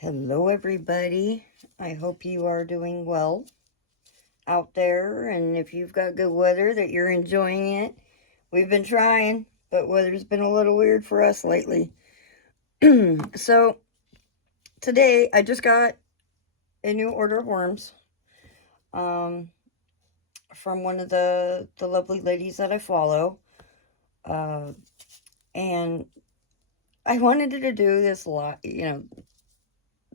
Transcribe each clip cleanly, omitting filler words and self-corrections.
Hello everybody, I hope you are doing well out there, and if you've got good weather that you're enjoying it. We've been trying, but weather's been a little weird for us lately. So today I just got a new order of worms from one of the lovely ladies that I follow, and I wanted to do this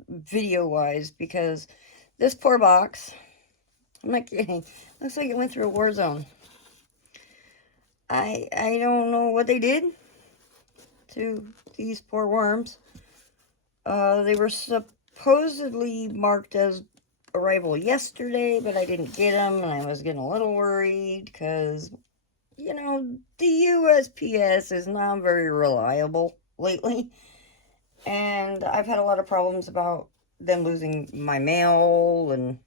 video wise, because this poor box, I'm not kidding, looks like it went through a war zone. I don't know what they did to these poor worms. They were supposedly marked as arrival yesterday, but I didn't get them, and I was getting a little worried because, the USPS is not very reliable lately, and I've had a lot of problems about them losing my mail and,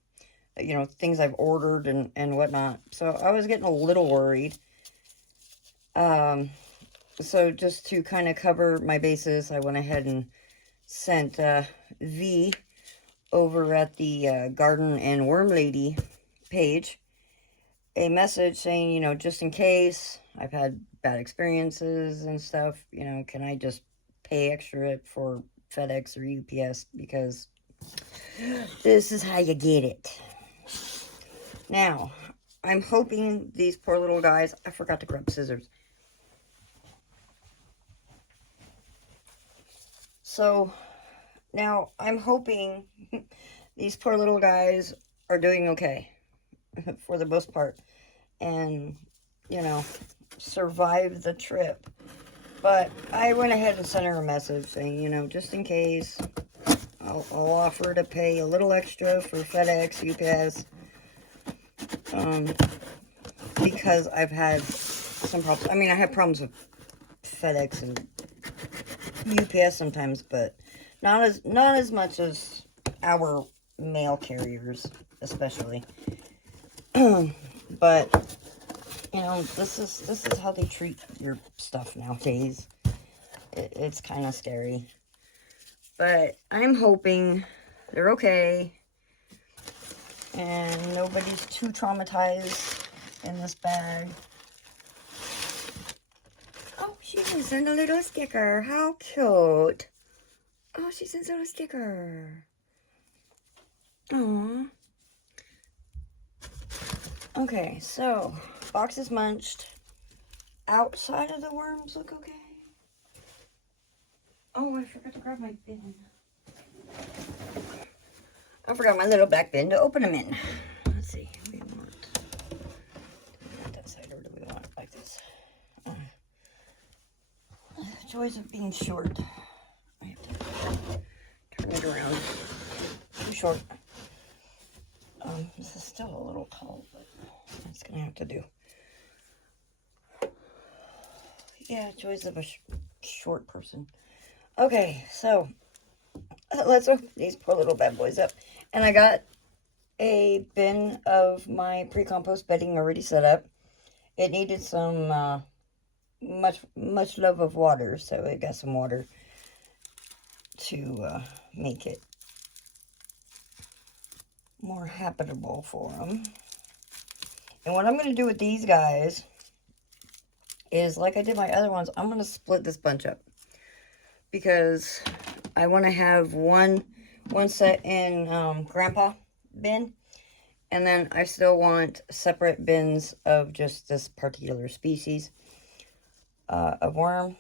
things I've ordered and whatnot. So I was getting a little worried. So just to kind of cover my bases, I went ahead and sent V over at the Garden and Worm Lady page a message saying, just in case I've had bad experiences and stuff, can I just pay extra for FedEx or UPS, because this is how you get it. Now, I'm hoping these poor little guys, I forgot to grab scissors. So, now, I'm hoping these poor little guys are doing okay, for the most part, and, survive the trip. But I went ahead and sent her a message saying, just in case, I'll offer to pay a little extra for FedEx, UPS, because I've had some problems. I mean, I have problems with FedEx and UPS sometimes, but not as much as our mail carriers, especially. But this is how they treat your stuff nowadays. It's kind of scary, but I'm hoping they're okay and nobody's too traumatized in this bag. Oh, she even sent a little sticker. How cute. Oh, she sends a little sticker. Aww. Okay, so box is munched. Outside of the worms look okay. Oh, I forgot to grab my bin. I forgot my little back bin to open them in. Let's see. We want that side, or do we want it like this? Joys of being short. I have to turn it around. Too short. This is still a little tall, but it's gonna have to do. Yeah, joys of a short person. Okay, so let's open these poor little bad boys up. And I got a bin of my pre-compost bedding already set up. It needed some much love of water, so it got some water to make it more habitable for them. And what I'm going to do with these guys is, like I did my other ones, I'm going to split this bunch up, because I want to have one set in Grandpa bin, and then I still want separate bins of just this particular species of worm.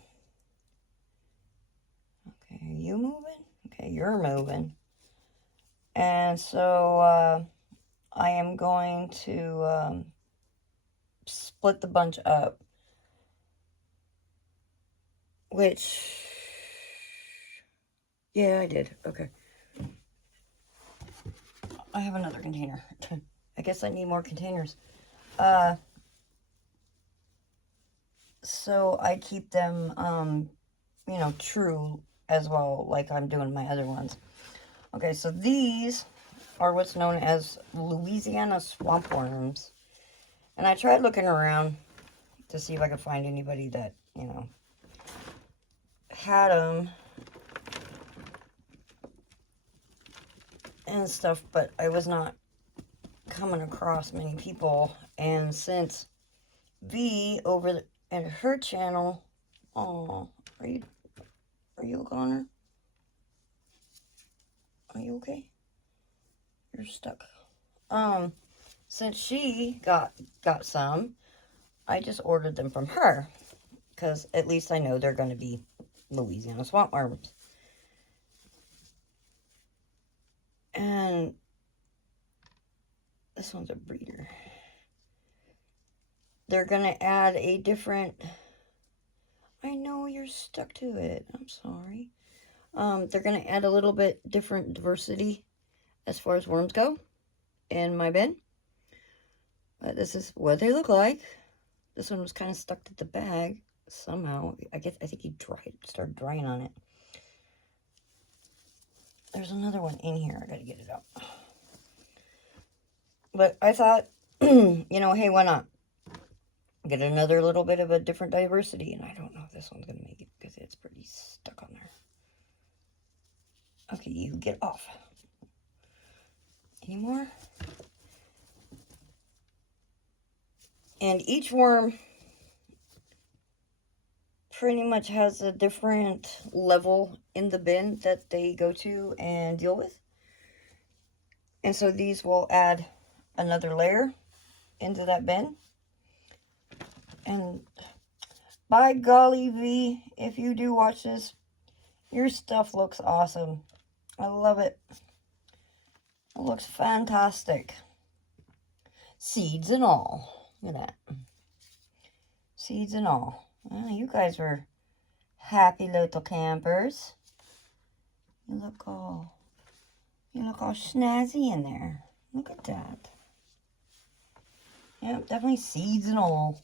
Okay, are you moving? Okay, you're moving. And so I am going to split the bunch up, which, yeah, I did. Okay. I have another container. I guess I need more containers. So I keep them, true as well, like I'm doing my other ones. Okay, so these are what's known as Louisiana Swamp Worms. And I tried looking around to see if I could find anybody that, had them. and stuff, but I was not coming across many people. And since V over at her channel, oh, are you a goner? Are you okay? You're stuck. Since she got some, I just ordered them from her, because at least I know they're going to be Louisiana Swamp Worms. And this one's a breeder. They're going to add a different... I know you're stuck to it. I'm sorry. They're going to add a little bit different diversity as far as worms go in my bin. But this is what they look like. This one was kind of stuck to the bag somehow. I think he started drying on it. There's another one in here. I gotta get it out. But I thought, you know, hey, why not? Get another little bit of a different diversity. And I don't know if this one's gonna make it because it's pretty stuck on there. Okay, you get off. Any more? And each worm pretty much has a different level in the bin that they go to and deal with. And so these will add another layer into that bin. And by golly, V, if you do watch this, your stuff looks awesome. I love it. It looks fantastic. Seeds and all. Look at that. Seeds and all. Oh, you guys were happy little campers. You look all snazzy in there. Look at that. Yep, definitely seeds and all.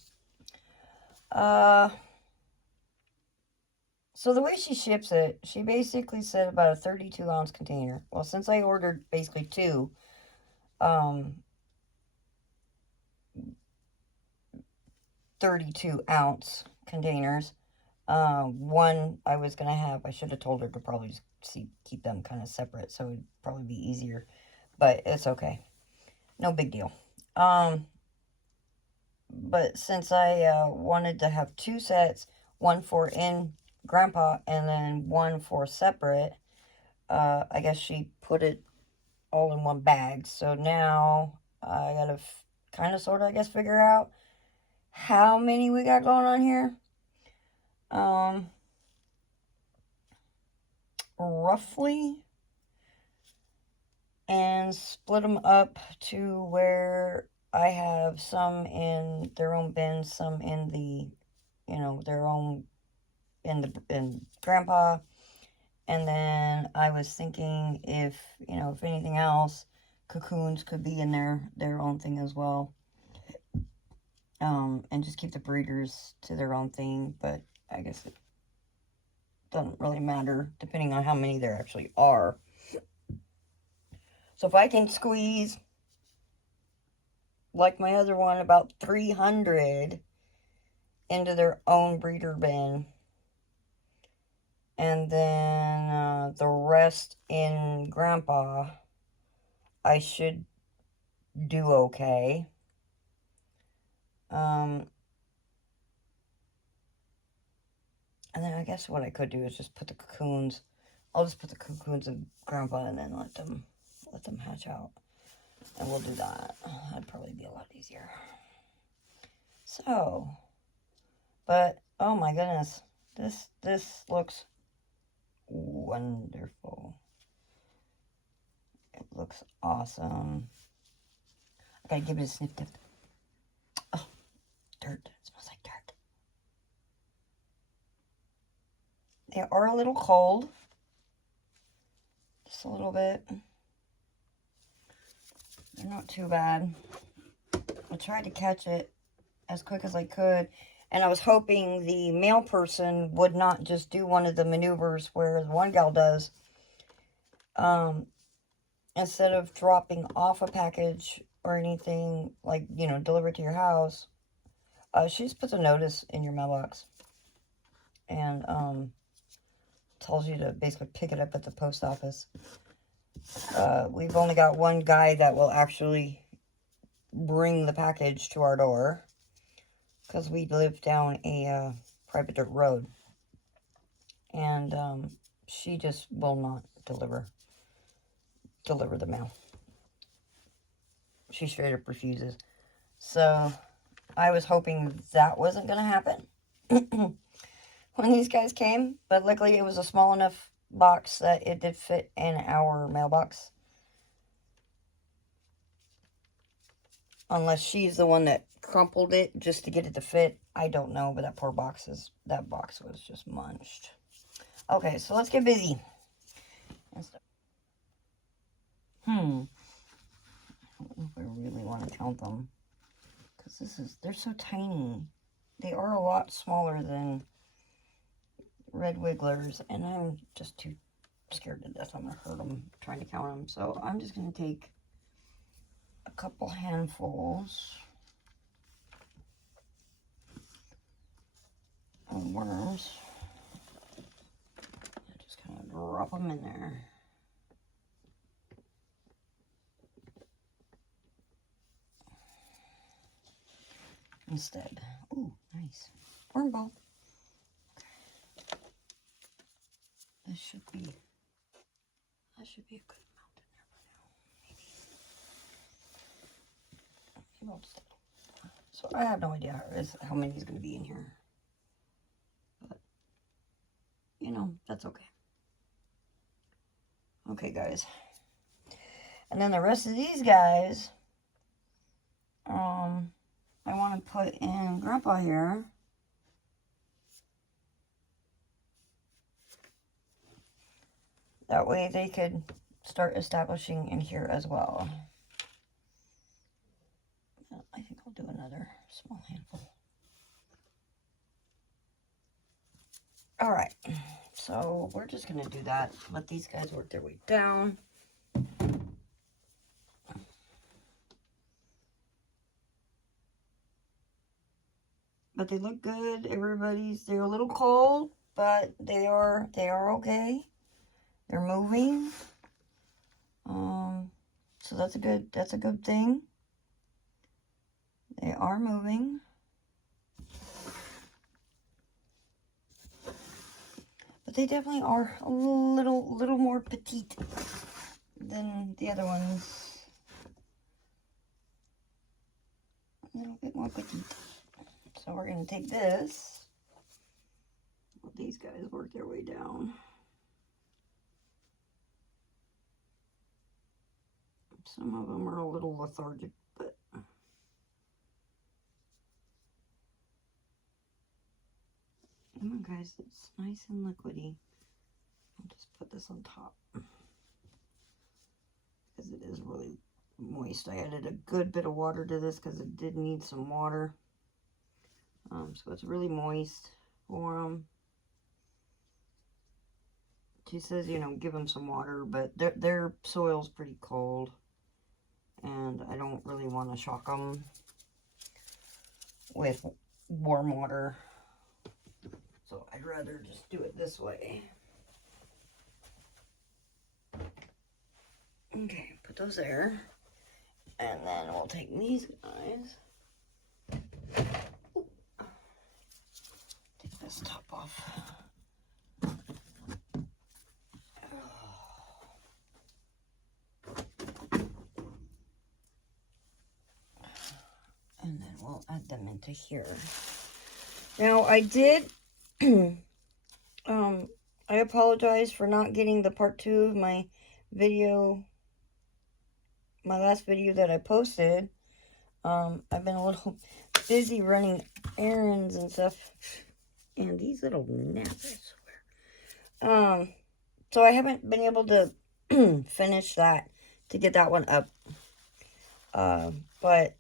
So the way she ships it, she basically said about a 32-ounce container. Well, since I ordered basically two, 32-ounce containers. One I was going to have, I should have told her to probably just keep them kind of separate, so it would probably be easier. But it's okay. No big deal. But since I wanted to have two sets, one for in Grandpa and then one for separate, I guess she put it all in one bag. So now I gotta kind of sort of, I guess, figure out how many we got going on here. Roughly, and split them up to where I have some in their own bins, some in the, you know, their own in Grandpa. And then I was thinking if, you know, if anything else, cocoons could be in their own thing as well. And just keep the breeders to their own thing, but I guess it doesn't really matter depending on how many there actually are. So if I can squeeze, like my other one, about 300 into their own breeder bin, and then the rest in Grandpa, I should do okay. And then I guess what I could do is just put the cocoons. I'll just put the cocoons in Grandpa and then let them hatch out. And we'll do that. That'd probably be a lot easier. So, but oh my goodness, this looks wonderful. It looks awesome. I gotta give it a sniff test. Oh, dirt. It smells like dirt. They are a little cold. Just a little bit. They're not too bad. I tried to catch it as quick as I could. And I was hoping the mail person would not just do one of the maneuvers where the one gal does. Instead of dropping off a package or anything, like, you know, deliver it to your house, she just puts a notice in your mailbox. And tells you to basically pick it up at the post office. We've only got one guy that will actually bring the package to our door, because we live down a private dirt road, and she just will not deliver the mail. She straight up refuses. So I was hoping that wasn't going to happen when these guys came, but luckily it was a small enough box that it did fit in our mailbox. Unless she's the one that crumpled it just to get it to fit. I don't know, but that poor box was just munched. Okay, so let's get busy. I don't know if I really want to count them, because they're so tiny. They are a lot smaller than red wigglers, and I'm just too scared to death I'm going to hurt them trying to count them. So I'm just going to take a couple handfuls of worms. I just kind of drop them in there. Instead. Ooh, nice. Worm ball. This should be a good amount in there for now. Maybe I'll just, so I have no idea how many is going to be in here. But, you know, that's okay. Okay, guys. And then the rest of these guys, I want to put in Grandpa here. That way they could start establishing in here as well. I think I'll do another small handful. Alright, so we're just going to do that. Let these guys work their way down. But they look good. They're a little cold, but they are okay. They're moving. So that's a good thing. They are moving. But they definitely are a little more petite than the other ones. A little bit more petite. So we're going to take this. Let these guys work their way down. Some of them are a little lethargic, but come on, guys, it's nice and liquidy. I'll just put this on top because it is really moist. I added a good bit of water to this because it did need some water. So it's really moist for them. She says, you know, give them some water, but their soil's pretty cold, and I don't really want to shock them with warm water. So I'd rather just do it this way. Okay, put those there. And then we'll take these guys. Ooh. Take this top off. And then we'll add them into here. Now I did I apologize for not getting the part 2 of my video, my last video that I posted. I've been a little busy running errands and stuff. And these little gnats, I swear. So I haven't been able to finish that, to get that one up. But,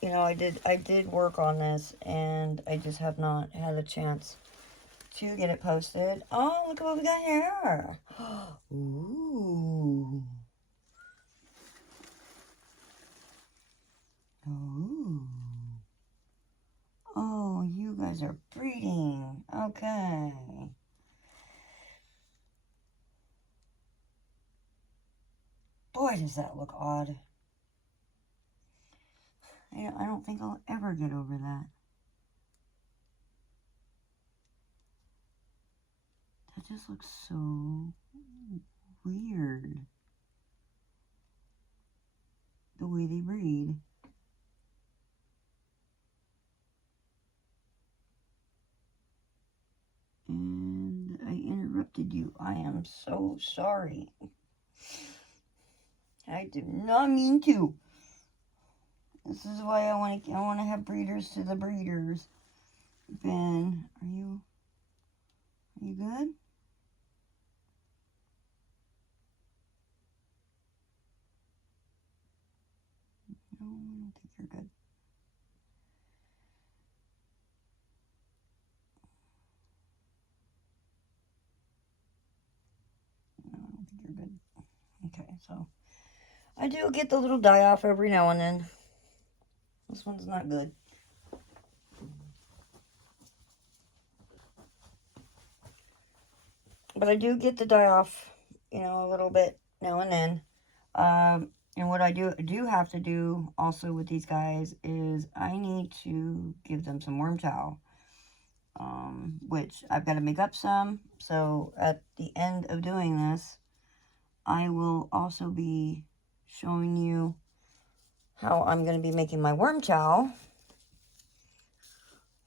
you know, I did work on this, and I just have not had a chance to get it posted. Oh, look at what we got here. Ooh. Ooh. Oh, you guys are breeding. Okay. Boy, does that look odd. I don't think I'll ever get over that. That just looks so weird. The way they breed. And I interrupted you. I am so sorry. I did not mean to. This is why I want to have breeders to the breeders. Ben, are you good? No, I don't think you're good. No, I don't think you're good. Okay, so I do get the little die off every now and then. This one's not good. But I do get the die off, you know, a little bit now and then. And what I do have to do also with these guys is I need to give them some worm chow. Which I've got to make up some. So at the end of doing this, I will also be showing you how I'm going to be making my worm chow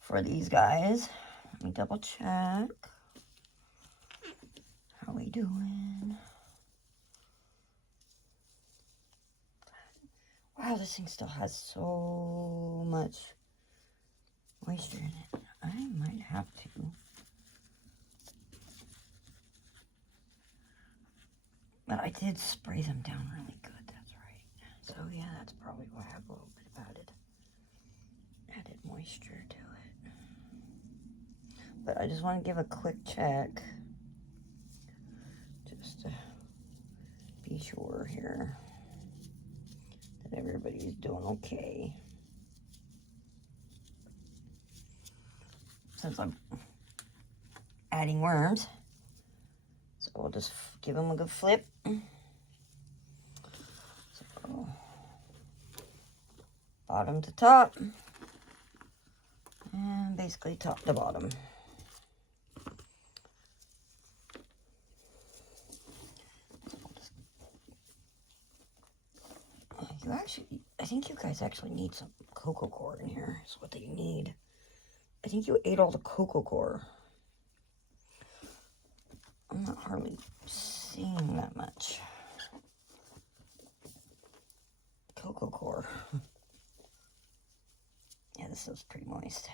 for these guys. Let me double check. How we doing? Wow, this thing still has so much moisture in it. I might have to. But I did spray them down really good, that's right. So yeah, that's probably why I have a little bit of added moisture to it. But I just want to give a quick check. Just to be sure here that everybody's doing okay. Since I'm adding worms. So we'll just give them a good flip. So, bottom to top. And basically top to bottom. I think you guys actually need some cocoa core in here. Is what they need. I think you ate all the cocoa core. I'm not hardly seeing that much cocoa core. Yeah, this is pretty moist.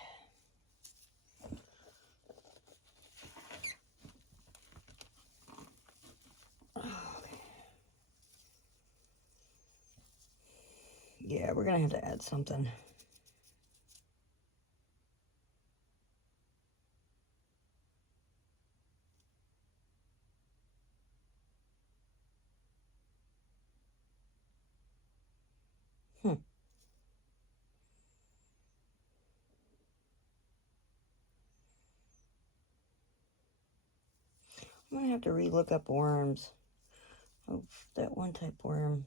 Yeah, we're gonna have to add something. I'm gonna have to re-look up worms. Oh, that one type worm.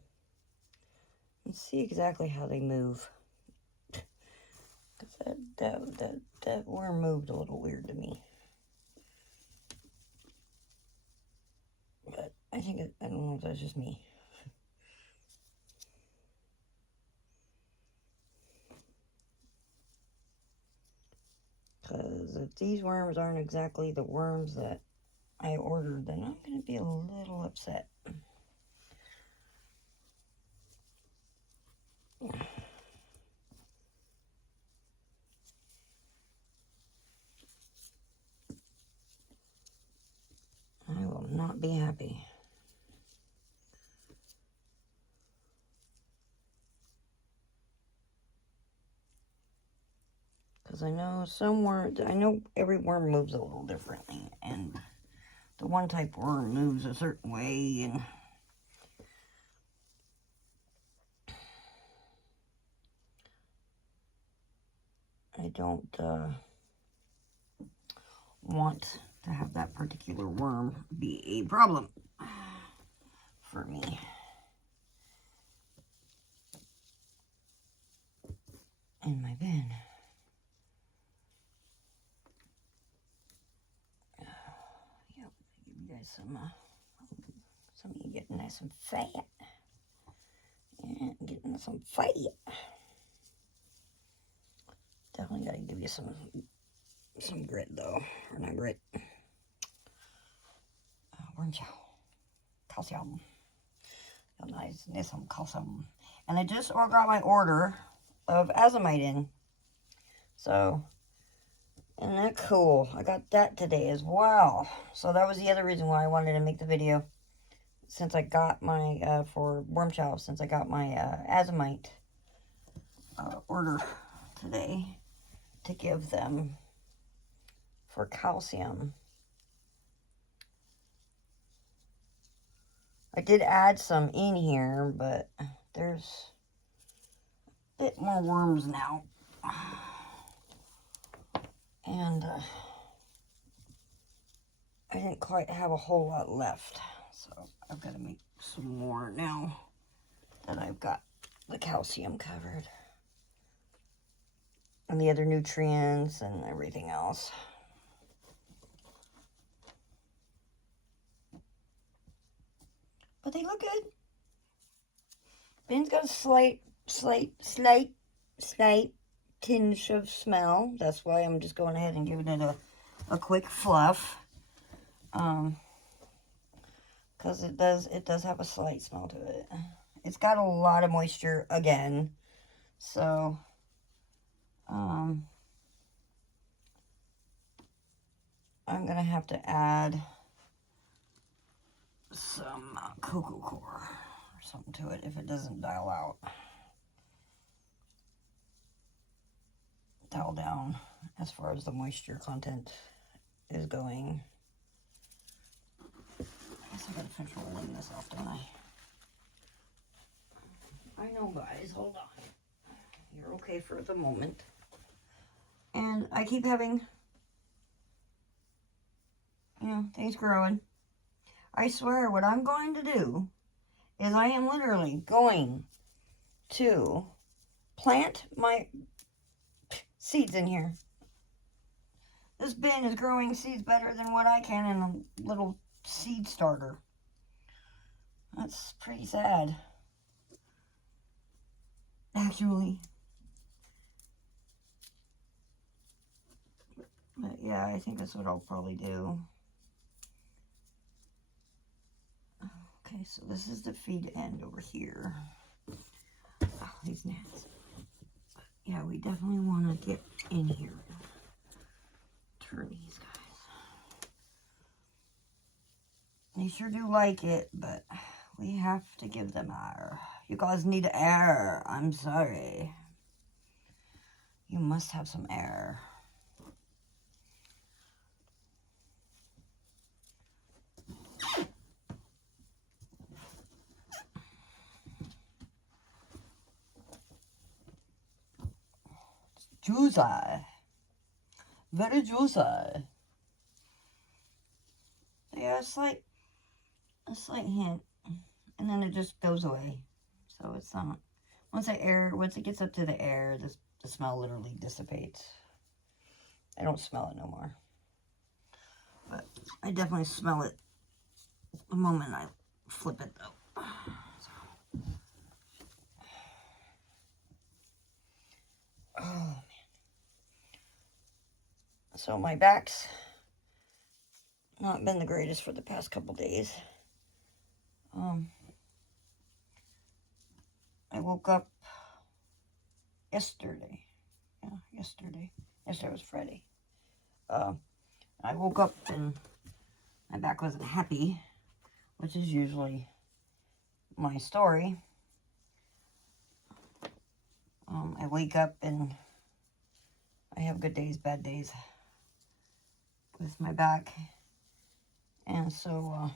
And see exactly how they move. Cause that worm moved a little weird to me. But I think I don't know if that's just me. Because if these worms aren't exactly the worms that I ordered, then I'm going to be a little upset. I will not be happy. Because I know I know every worm moves a little differently, and the one type worm moves a certain way, and I don't want to have that particular worm be a problem for me. in my bin. Yeah, give you guys some of you getting nice and fat. Yeah, getting some fat. Definitely gotta give you some grit though, or not grit. Worm Chow, calcium. Nice, need some calcium. And I just got my order of azomite in. So, isn't that cool? I got that today as well. So that was the other reason why I wanted to make the video. Since I got my, for Worm Chow, since I got my azomite order today to give them for calcium. I did add some in here, but there's a bit more worms now. And I didn't quite have a whole lot left. So I've got to make some more now that I've got the calcium covered. And the other nutrients and everything else. But they look good. Bin's got a slight tinge of smell. That's why I'm just going ahead and giving it a quick fluff. Because it does have a slight smell to it. It's got a lot of moisture again. So, I'm going to have to add some cocoa core or something to it if it doesn't dial down as far as the moisture content is going. I guess I gotta finish rolling this off, don't I know, guys, hold on. You're okay for the moment. And I keep having, things growing. I swear what I'm going to do is I am literally going to plant my seeds in here. This bin is growing seeds better than what I can in a little seed starter. That's pretty sad, actually. But yeah, I think that's what I'll probably do. Okay, so this is the feed end over here. Oh, these gnats. Yeah, we definitely want to get in here. Turn these guys. They sure do like it, but we have to give them air. You guys need air. I'm sorry. You must have some air. Juicy. Very juicy. Yeah, a slight hint. And then it just goes away. So it's not. Once it gets up to the air, the smell literally dissipates. I don't smell it no more. But I definitely smell it the moment I flip it though. Oh man. So my back's not been the greatest for the past couple days. I woke up yesterday. Yeah, yesterday. Yesterday was Friday. I woke up and my back wasn't happy, which is usually my story. I wake up and I have good days, bad days with my back. And so,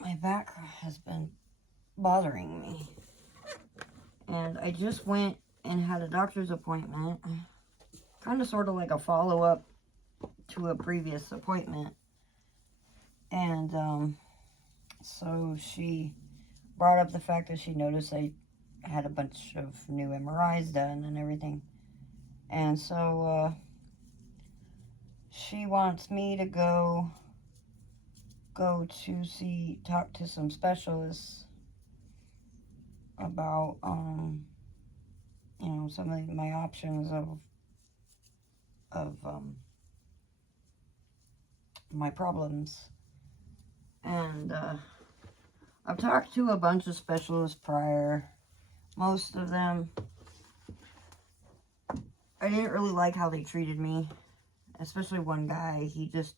my back has been bothering me. And I just went and had a doctor's appointment. Kind of sort of like a follow-up to a previous appointment. And, so she brought up the fact that she noticed I had a bunch of new MRIs done and everything. And so, she wants me to go to talk to some specialists about, you know, some of my options of my problems. And, I've talked to a bunch of specialists prior. Most of them, I didn't really like how they treated me. Especially one guy, he just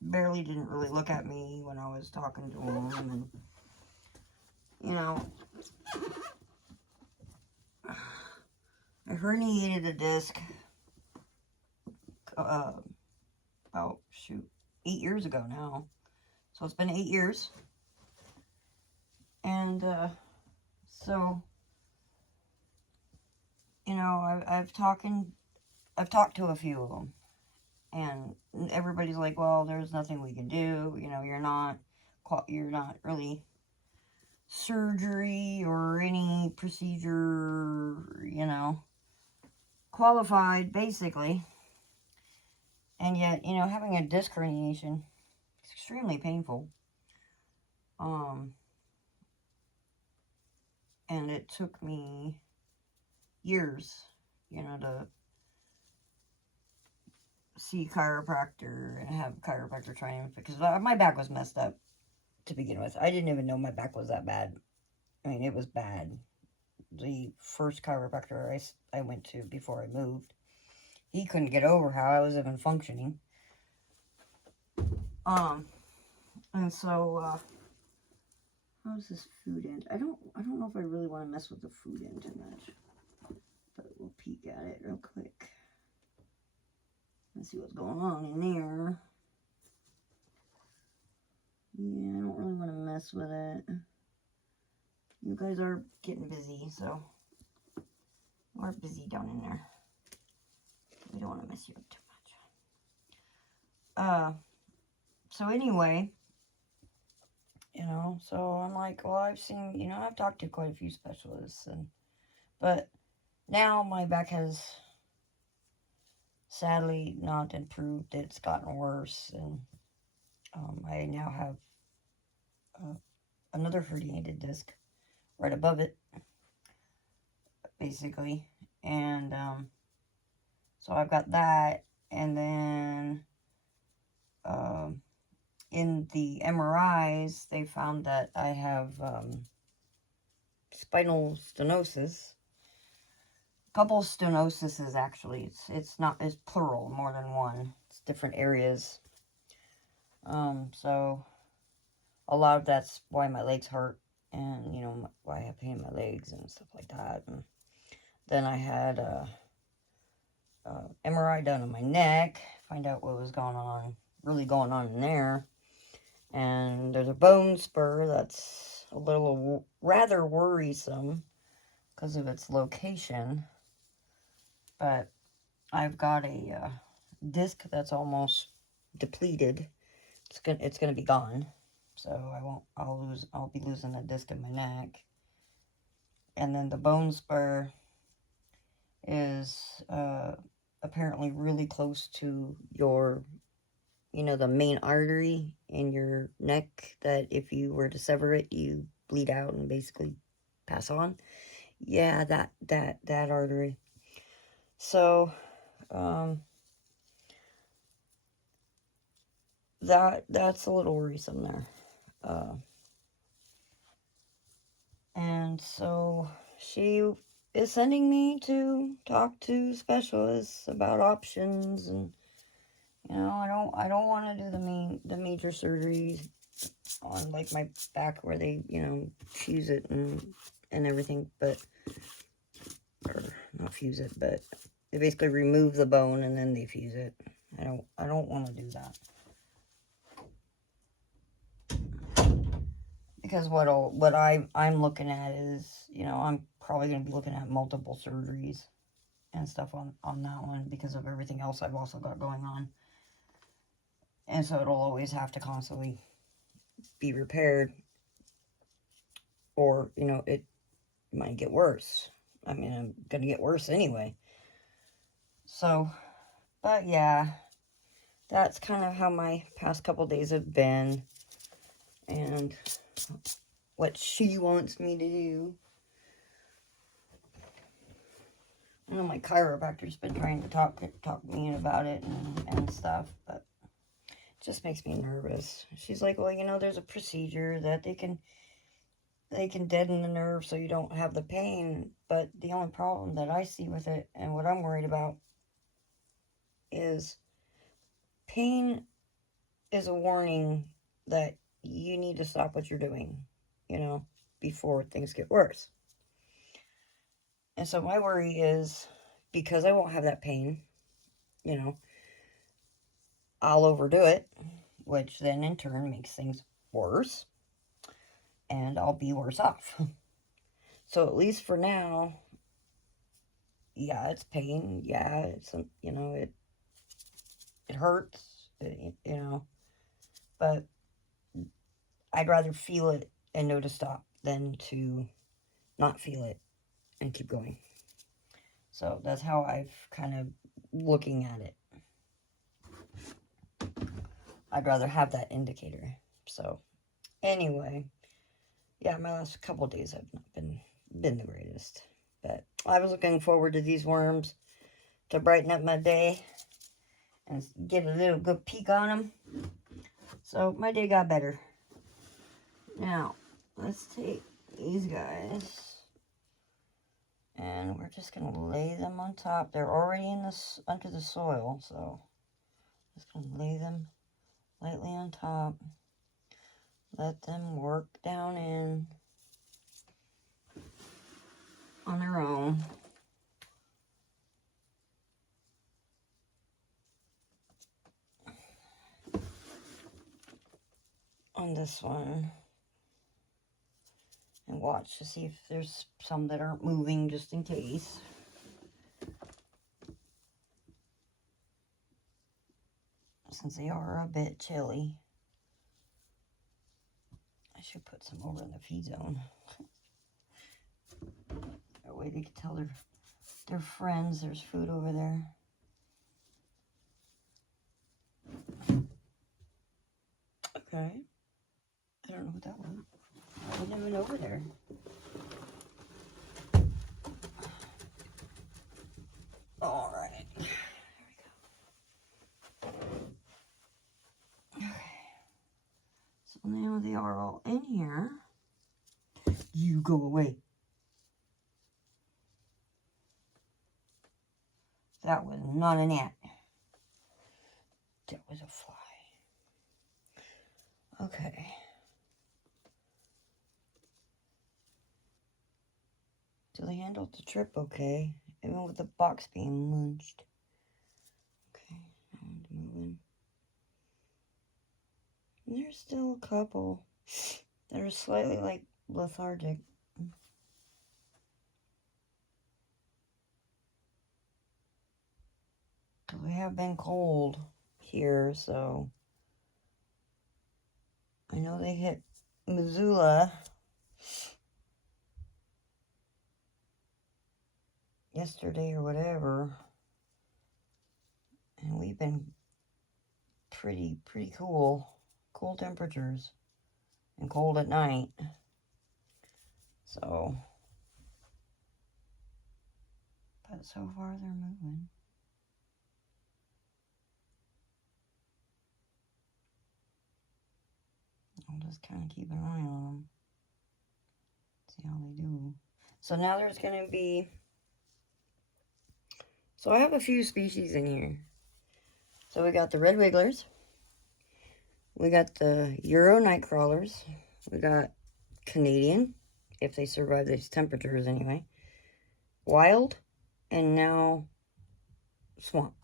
barely didn't really look at me when I was talking to him. And, you know, I herniated a disc about, shoot, 8 years ago now. So it's been 8 years. And, so, you know, I've talked to a few of them. And everybody's like, well, there's nothing we can do. You know, you're not really surgery or any procedure, you know, qualified, basically. And yet, you know, having a disc herniation is extremely painful. And it took me years, you know, to see a chiropractor and have chiropractor training, because my back was messed up to begin with. I didn't even know my back was that bad. I mean, it was bad. The first chiropractor I went to before I moved, he couldn't get over how I was even functioning. And so, how's this food end? I don't know if I really want to mess with the food end too much, but we'll peek at it real quick. Let's see what's going on in there. Yeah, I don't really want to mess with it. You guys are getting busy, so we're busy down in there. We don't want to mess you up too much. So anyway, you know, so I'm like, well, I've talked to quite a few specialists, but now my back has sadly not improved. It's gotten worse, and I now have another herniated disc right above it, basically. And so I've got that, and then in the MRIs, they found that I have spinal stenosis. Couple stenoses, actually. It's plural, more than one. It's different areas. So a lot of that's why my legs hurt, and, you know, why I have pain in my legs and stuff like that. And then I had a MRI done on my neck, find out what was really going on in there. And there's a bone spur that's a little rather worrisome because of its location. But I've got a disc that's almost depleted. It's gonna be gone. So I'll be losing a disc in my neck. And then the bone spur is apparently really close to your, you know, the main artery in your neck, that if you were to sever it, you bleed out and basically pass on. Yeah, that artery. So, that's a little worrisome there. And so she is sending me to talk to specialists about options, and, you know, I don't want to do the major surgeries on, like, my back where they, you know, fuse it and everything, or not fuse it, but they basically remove the bone and then they fuse it. I don't want to do that. Because what I'm looking at is, you know, I'm probably going to be looking at multiple surgeries and stuff on that one, because of everything else I've also got going on. And so it'll always have to constantly be repaired, or, you know, it might get worse. I mean, I'm gonna get worse anyway. So, but yeah, that's kind of how my past couple days have been, and what she wants me to do. I know my chiropractor's been trying to talk me in about it and stuff, but it just makes me nervous. She's like, well, you know, there's a procedure that they can deaden the nerve so you don't have the pain, but the only problem that I see with it and what I'm worried about is pain is a warning that you need to stop what you're doing, you know, before things get worse. And so my worry is, because I won't have that pain, you know, I'll overdo it, which then in turn makes things worse, and I'll be worse off. So at least for now, yeah, it's pain. Yeah, it's, you know, it hurts, you know, but I'd rather feel it and know to stop than to not feel it and keep going. So that's how I've kind of looking at it. I'd rather have that indicator. So anyway, yeah, my last couple days have not been the greatest, but I was looking forward to these worms to brighten up my day and get a little good peek on them. So my day got better. Now let's take these guys, and we're just gonna lay them on top. They're already in this under the soil, so just gonna lay them lightly on top. Let them work down in on their own. On this one. And watch to see if there's some that aren't moving, just in case. Since they are a bit chilly. I should put some over in the feed zone. That way they can tell their friends there's food over there. Okay. I don't know what that was. I wasn't even over there. All right. There we go. Okay. So now they are all in here. You go away. That was not an ant. That was a fly. Okay. So they handled the trip okay, even with the box being munched. Okay, I'm moving. And there's still a couple that are slightly like lethargic. We have been cold here, so I know they hit Missoula yesterday or whatever, and we've been pretty cool temperatures and cold at night. So, but so far they're moving. I'll just kind of keep an eye on them, see how they do. So now there's going to be, so I have a few species in here. So we got the red wigglers, we got the Euro night crawlers, we got Canadian, if they survive these temperatures anyway, wild, and now swamp,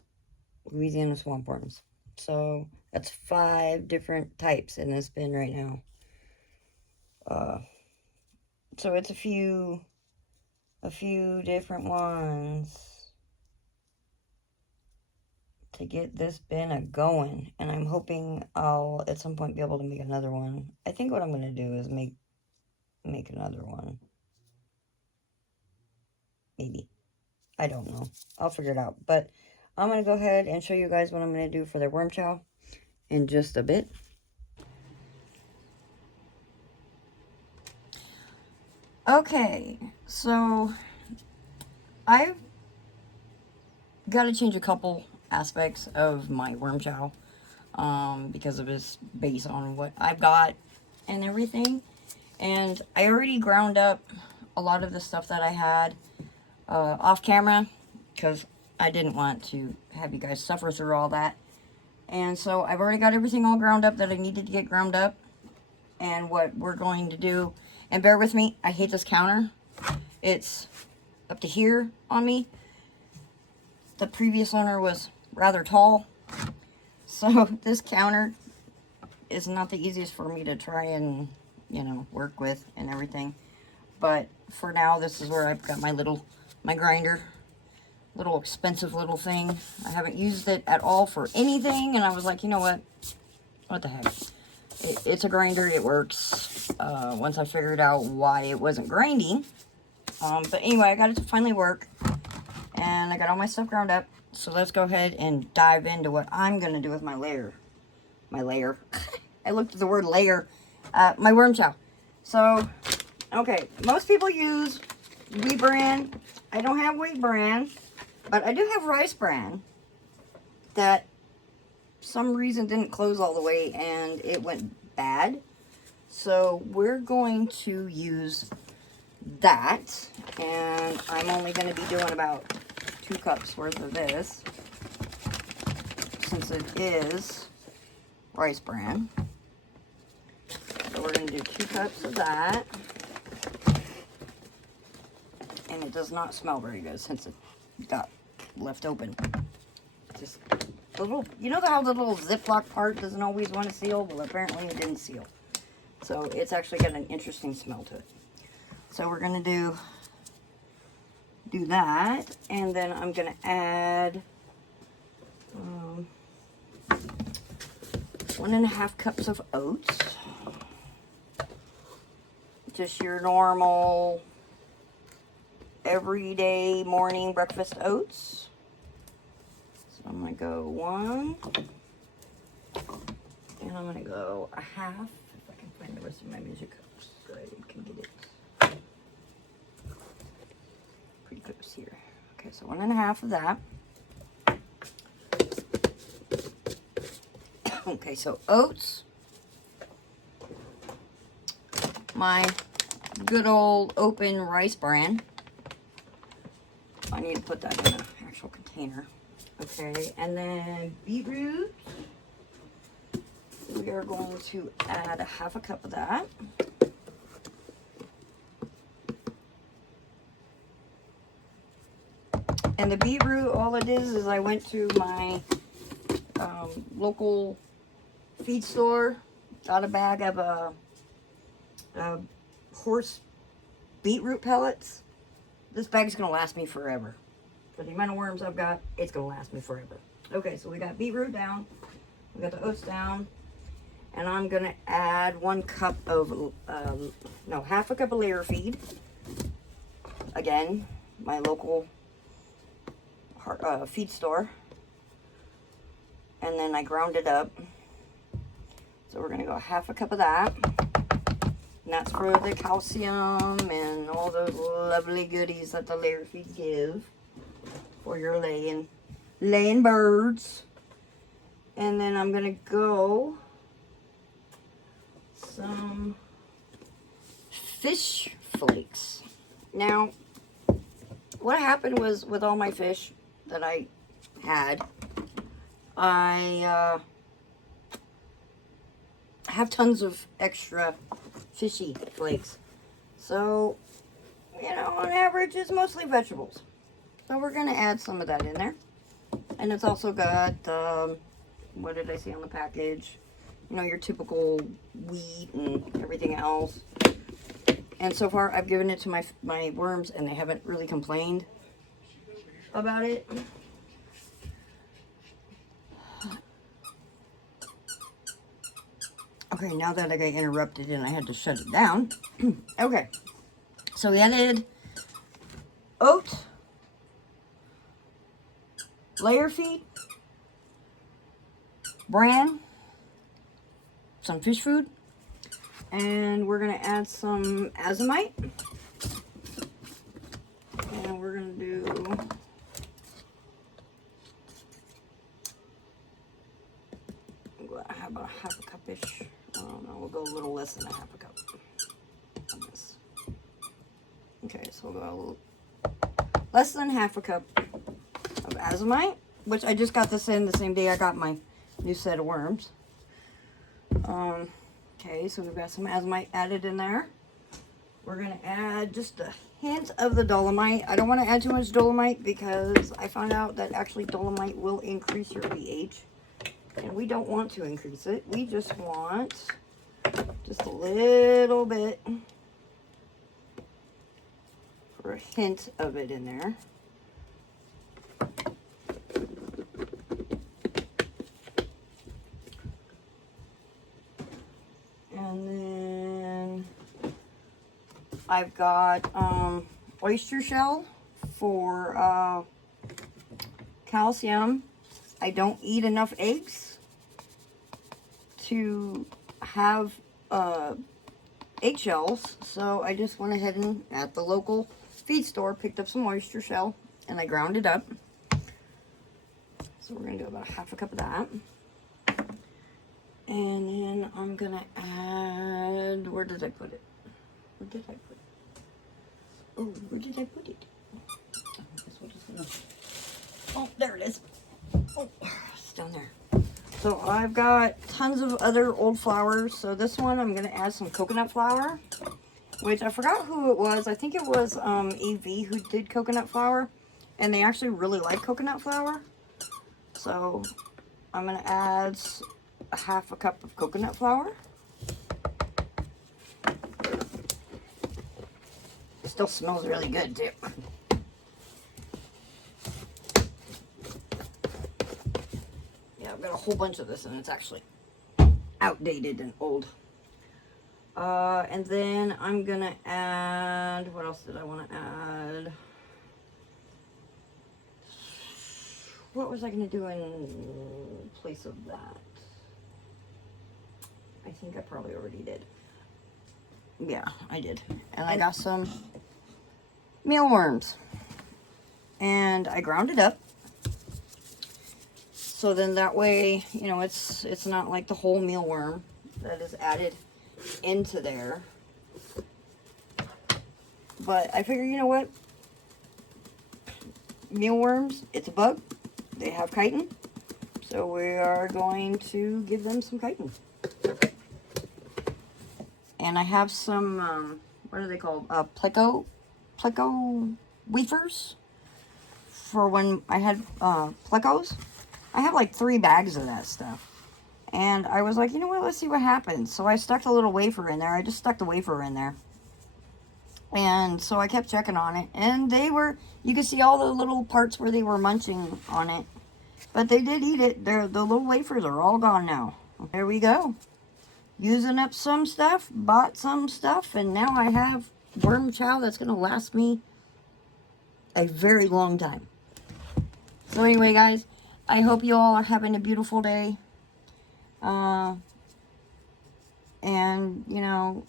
Louisiana swamp worms. So that's 5 different types in this bin right now. So it's a few different ones to get this bin going, and I'm hoping I'll at some point be able to make another one. I think what I'm going to do is make another one. Maybe. I don't know. I'll figure it out. But I'm going to go ahead and show you guys what I'm going to do for the worm chow in just a bit. Okay, so I've got to change a couple aspects of my worm chow because of its base on what I've got and everything. And I already ground up a lot of the stuff that I had off camera because I didn't want to have you guys suffer through all that. And so I've already got everything all ground up that I needed to get ground up. And what we're going to do, and bear with me, I hate this counter. It's up to here on me. The previous owner was rather tall, so this counter is not the easiest for me to try and, you know, work with and everything. But for now, this is where I've got my grinder. Little expensive little thing. I haven't used it at all for anything, and I was like, you know what the heck. It's a grinder, it works. Once I figured out why it wasn't grinding. But anyway, I got it to finally work. And I got all my stuff ground up. So let's go ahead and dive into what I'm going to do with my layer. My layer. I looked at the word layer. My worm chow. So, okay. Most people use wheat bran. I don't have wheat bran. But I do have rice bran. That some reason didn't close all the way and it went bad. So we're going to use that, and I'm only going to be doing about 2 cups worth of this since it is rice bran. So we're going to do 2 cups of that, and it does not smell very good since it got left open. Just the little, you know how the little Ziploc part doesn't always want to seal? Well, apparently it didn't seal. So it's actually got an interesting smell to it. So we're going to do that. And then I'm going to add 1.5 cups of oats. Just your normal everyday morning breakfast oats. I'm going to go 1, and I'm going to go 1/2, if I can find the rest of my music cups so I can get it pretty close here. Okay, so 1.5 of that. Okay, so oats, my good old open rice bran. I need to put that in an actual container. Okay, and then beetroot. We are going to add 1/2 cup of that. And the beetroot, all it is I went to my local feed store, got a bag of horse beetroot pellets. This bag is going to last me forever. For the amount of worms I've got, it's going to last me forever. Okay, so we got beetroot down. We got the oats down. And I'm going to add 1 cup of, 1/2 cup of layer feed. Again, my local feed store. And then I ground it up. So we're going to go 1/2 cup of that. And that's for the calcium and all those lovely goodies that the layer feed give for your laying birds. And then I'm gonna go some fish flakes. Now, what happened was with all my fish that I had, I have tons of extra fishy flakes. So, you know, on average, it's mostly vegetables. So we're going to add some of that in there. And it's also got, what did I see on the package? You know, your typical wheat and everything else. And so far, I've given it to my worms, and they haven't really complained about it. Okay, now that I got interrupted and I had to shut it down. Okay, so we added oat layer feed, bran, some fish food, and we're going to add some azomite. And we're going to do how about a half a cup-ish? I don't know, we'll go a little less than a half a cup on this. Okay, so we'll go a little less than half a cup of azomite, which I just got this in the same day I got my new set of worms. Okay, so we've got some azomite added in there. We're going to add just a hint of the dolomite. I don't want to add too much dolomite because I found out that actually dolomite will increase your pH. And we don't want to increase it. We just want just a little bit for a hint of it in there. And then I've got oyster shell for calcium. I don't eat enough eggs to have eggshells, so I just went ahead and at the local feed store picked up some oyster shell and I ground it up. So we're gonna do about half a cup of that. And then I'm gonna add, where did I put it? Where did I put it? Oh, where did I put it? Oh, there it is. Oh, it's down there. So I've got tons of other old flours. So this one I'm gonna add some coconut flour, which I forgot who it was. I think it was AV who did coconut flour, and they actually really like coconut flour. So I'm gonna add a half a cup of coconut flour. It still smells really good too. Yeah, I've got a whole bunch of this and it's actually outdated and old. And then I'm gonna add, what else did I want to add? What was I gonna do in place of that? I think I probably already did. Yeah, I did. And I got some mealworms. And I ground it up. So then that way, you know, it's not like the whole mealworm that is added into there. But I figure, you know what? Mealworms, it's a bug. They have chitin. So we are going to give them some chitin. And I have some, what are they called? Pleco wafers. For when I had plecos. I have like 3 bags of that stuff. And I was like, you know what, let's see what happens. So I stuck a little wafer in there. I just stuck the wafer in there. And so I kept checking on it. And they were, you could see all the little parts where they were munching on it. But they did eat it. The little wafers are all gone now. There we go. Using up some stuff, bought some stuff, and now I have worm chow that's going to last me a very long time. So anyway, guys, I hope you all are having a beautiful day. And, you know,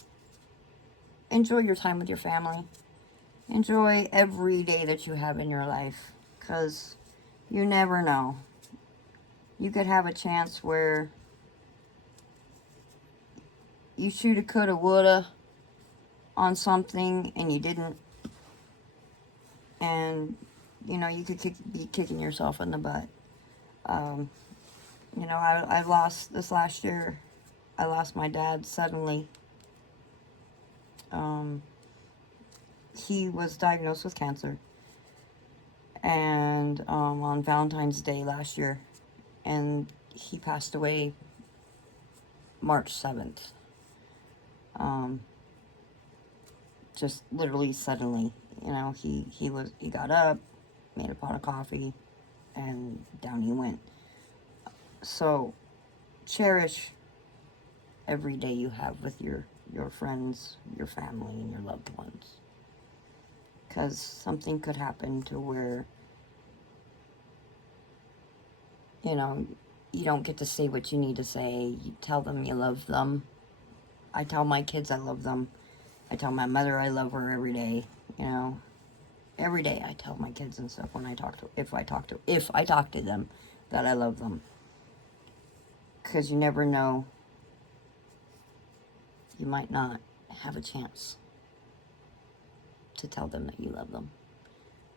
enjoy your time with your family. Enjoy every day that you have in your life, because you never know. You could have a chance where you shoulda, coulda, woulda on something and you didn't. And, you know, you could be kicking yourself in the butt. You know, I lost, this last year, I lost my dad suddenly. He was diagnosed with cancer. And on Valentine's Day last year. And he passed away March 7th. Just literally suddenly. You know, he got up, made a pot of coffee, and down he went. So, cherish every day you have with your friends, your family, and your loved ones. Because something could happen to where you know, you don't get to say what you need to say. You tell them you love them. I tell my kids I love them. I tell my mother I love her every day, you know. Every day I tell my kids and stuff when I talk to, if I talk to them, that I love them. Because you never know, you might not have a chance to tell them that you love them.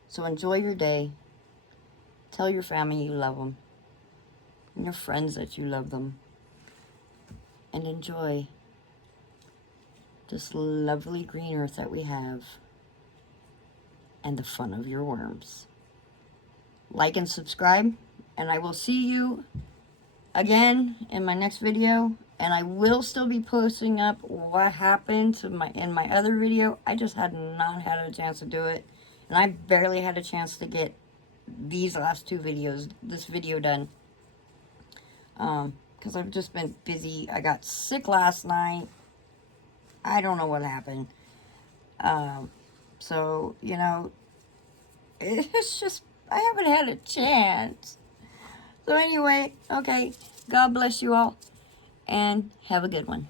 So enjoy your day. Tell your family you love them. And your friends that you love them. And enjoy this lovely green earth that we have. And the fun of your worms. Like and subscribe. And I will see you again in my next video. And I will still be posting up what happened to in my other video. I just had not had a chance to do it. And I barely had a chance to get these last two videos, this video done. Because I've just been busy. I got sick last night. I don't know what happened. So, you know, it's just, I haven't had a chance. So anyway, okay, God bless you all, and have a good one.